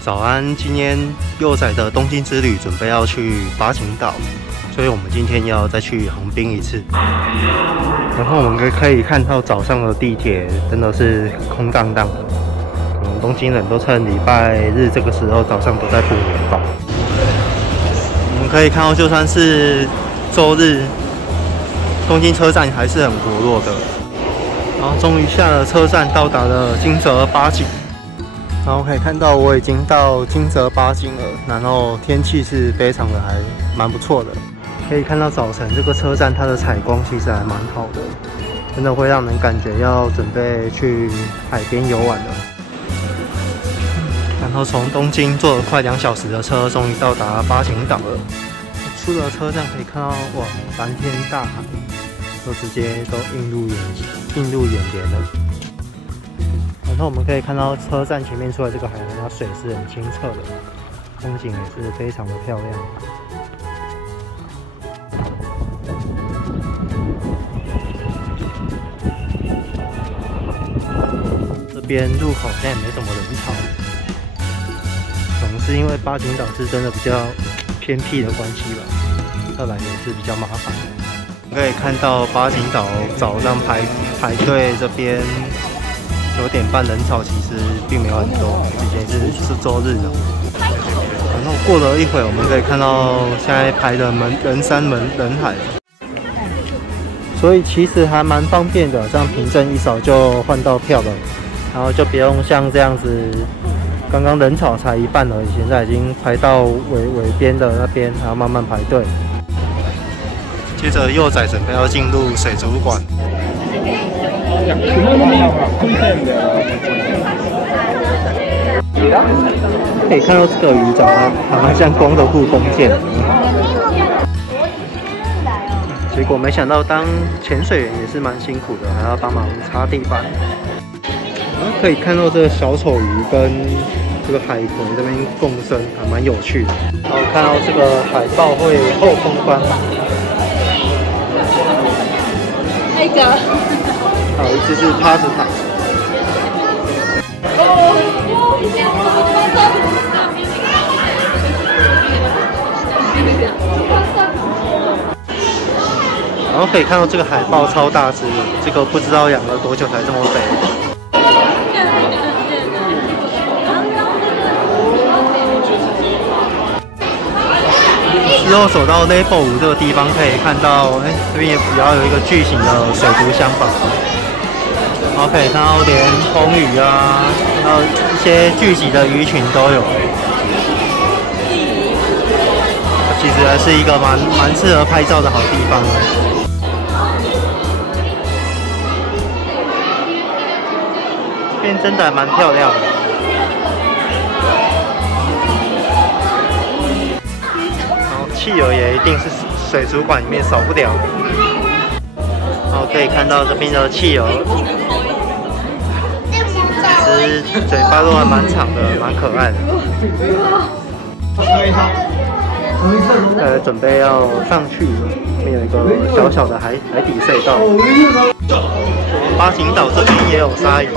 早安，今天幼崽的东京之旅准备要去八景岛，所以我们今天要再去横滨一次。然后我们可以看到早上的地铁真的是空荡荡的，东京人都趁礼拜日这个时候早上都在补眠吧。我们可以看到，就算是周日，东京车站还是很活络的。然后终于下了车站，到达了金泽八景。然后可以看到我已经到金泽八景了，然后天气是非常的还蛮不错的。可以看到早晨这个车站它的采光其实还蛮好的，真的会让人感觉要准备去海边游玩了。然后从东京坐了快2小时的车，终于到达八景岛了。出了车站可以看到哇，蓝天大海，都直接都映入眼帘了。然后我们可以看到车站前面出来这个海洋，它水是很清澈的，风景也是非常的漂亮。这边入口现在也没什么人潮，可能是因为八景岛是真的比较偏僻的关系吧，再来也是比较麻烦。可以看到八景岛早上排队这边。9点半人潮其实并没有很多，毕竟是周日的。然后过了一会，我们可以看到现在排的人山人海，所以其实还蛮方便的，这样凭证一扫就换到票了，然后就不用像这样子，刚刚人潮才一半而已，现在已经排到尾边的那边，还要慢慢排队。接着幼崽准备要进入水族馆。可以看到这个鱼长得还蛮像光的护弓箭，结果没想到当潜水员也是蛮辛苦的，还要帮忙擦地板。然后可以看到这个小丑鱼跟这个海葵这边共生，还蛮有趣的。然后看到这个海豹会后空翻，那个。好，一只是趴着躺。然后可以看到这个海豹超大只的，这个不知道养了多久才这么肥。之后走到 Level 5这个地方，可以看到，这边也比较有一个巨型的水族箱吧。然后可以看到连红鱼啊，还有一些聚集的鱼群都有。其实还是一个蛮适合拍照的好地方。这边真的还蛮漂亮的。然后企鹅也一定是水族馆里面少不了的。然后可以看到这边的企鹅。其实嘴巴都还蛮长的，蛮可爱的。准备要上去，这边有一个小小的海底隧道。八景岛这边也有鲨鱼，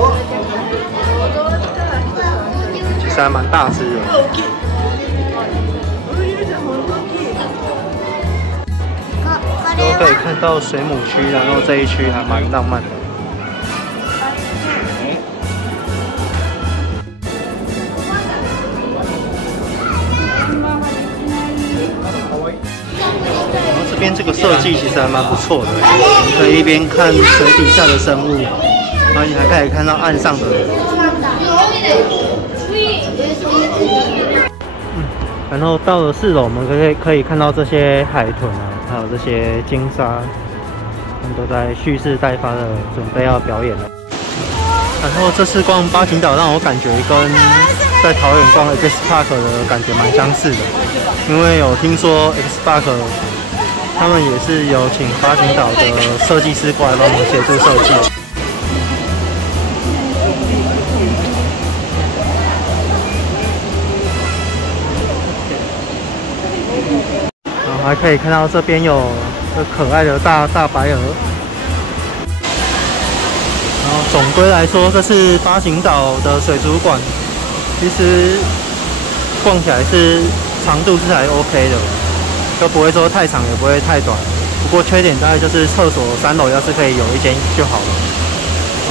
其实还蛮大只的。都可以看到水母区，然后这一区还蛮浪漫的。这边这个设计其实还蛮不错的，你可以一边看水底下的生物，然后你还可以看到岸上的人。然后到了4楼，我们可以看到这些海豚啊，还有这些鲸鲨，他们都在蓄势待发的准备要表演了。然后这次逛八景岛让我感觉跟在桃园逛 X Park 的感觉蛮相似的，因为有听说 X Park 他们也是有请八景岛的设计师过来帮忙协助设计。然后还可以看到这边有个可爱的大白鹅。然后总归来说，这是八景岛的水族馆，其实逛起来是长度是还 OK 的，都不会说太长，也不会太短。不过缺点大概就是厕所3楼要是可以有一间就好了，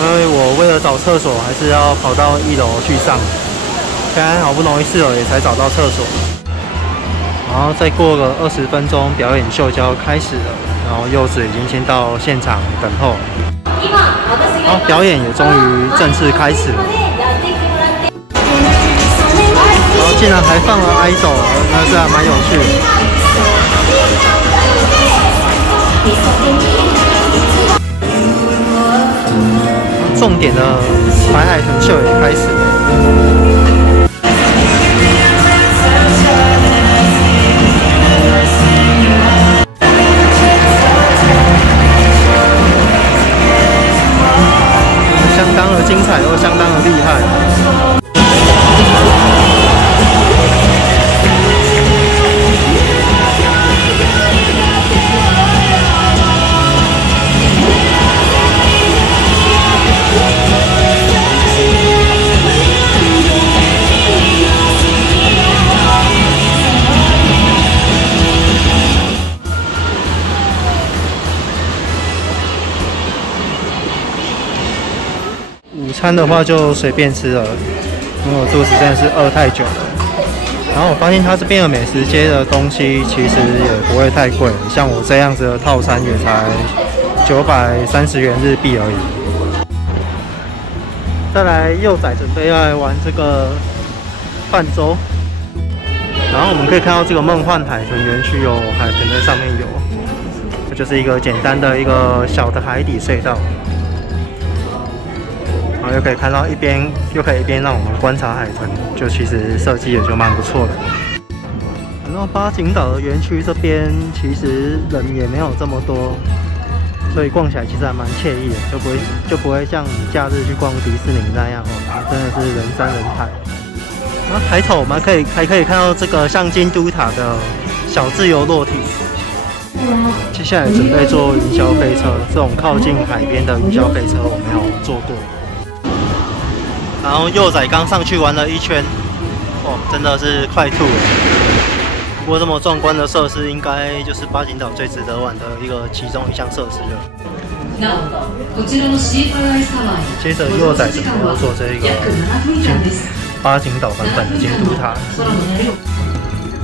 因为我为了找厕所还是要跑到1楼去上。现在好不容易4楼也才找到厕所，然后再过个20分钟，表演秀就要开始了。然后柚子已经先到现场等候，然后表演也终于正式开始了。然后竟然还放了 idol， 那是还蛮有趣的。重点的白海豚秀也开始了。相当的精彩，又相当的厉害。午餐的话就随便吃了，因为我肚子真的是饿太久了。然后我发现它这边的美食街的东西其实也不会太贵，像我这样子的套餐也才930元日币而已。再来，幼仔准备要来玩这个泛舟，然后我们可以看到这个梦幻海豚园区有海豚在上面游，这就是一个简单的一个小的海底隧道。然后又可以看到一边让我们观察海豚，就其实设计也就蛮不错的。然后八景岛的园区这边其实人也没有这么多，所以逛起来其实还蛮惬意的，就不会像你假日去逛迪士尼那样真的是人山人海。然后抬头我们还可以看到这个像京都塔的小自由落体。接下来准备坐云霄飞车，这种靠近海边的云霄飞车我没有坐过。然后幼仔刚上去玩了一圈，真的是快吐了。不过这么壮观的设施，应该就是八景岛最值得玩的其中一项设施了。接着幼仔准备要做这个八景岛版本的京都塔，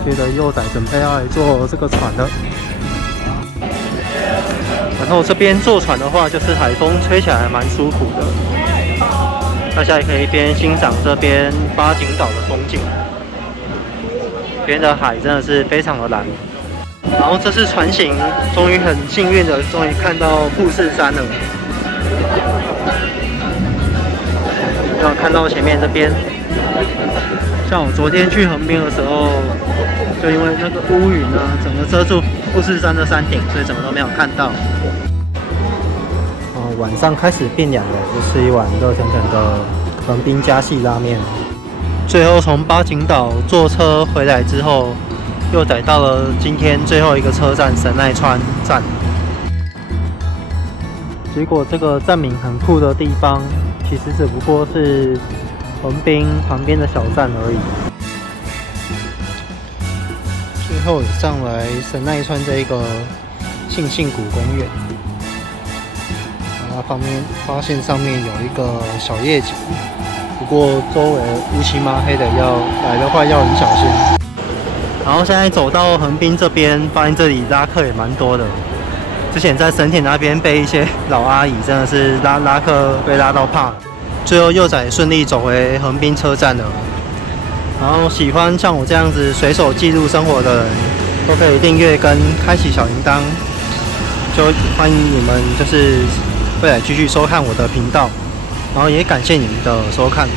接着幼仔准备要来坐这个船了。然后这边坐船的话，就是海风吹起来还蛮舒服的。大家也可以一边欣赏这边八景岛的风景，这边的海真的是非常的蓝。然后这次船行终于很幸运的，终于看到富士山了。要看到前面这边，像我昨天去横滨的时候，就因为那个乌云啊，整个遮住富士山的山顶，所以整个都没有看到。晚上开始变凉了，就吃一碗热腾腾的横滨加系拉面。最后从八景岛坐车回来之后，又载到了今天最后一个车站神奈川站。结果这个站名很酷的地方，其实只不过是横滨旁边的小站而已。最后也上来神奈川这一个信信谷公园。旁边发现上面有一个小夜景，不过周围乌漆嘛黑的，要来的话要很小心。然后现在走到横滨这边，发现这里拉客也蛮多的。之前在神田那边被一些老阿姨真的是拉客被拉到怕。最后幼仔顺利走回横滨车站了。然后喜欢像我这样子随手记录生活的人，都可以订阅跟开启小铃铛，就欢迎你们就是未来继续收看我的频道，然后也感谢你们的收看。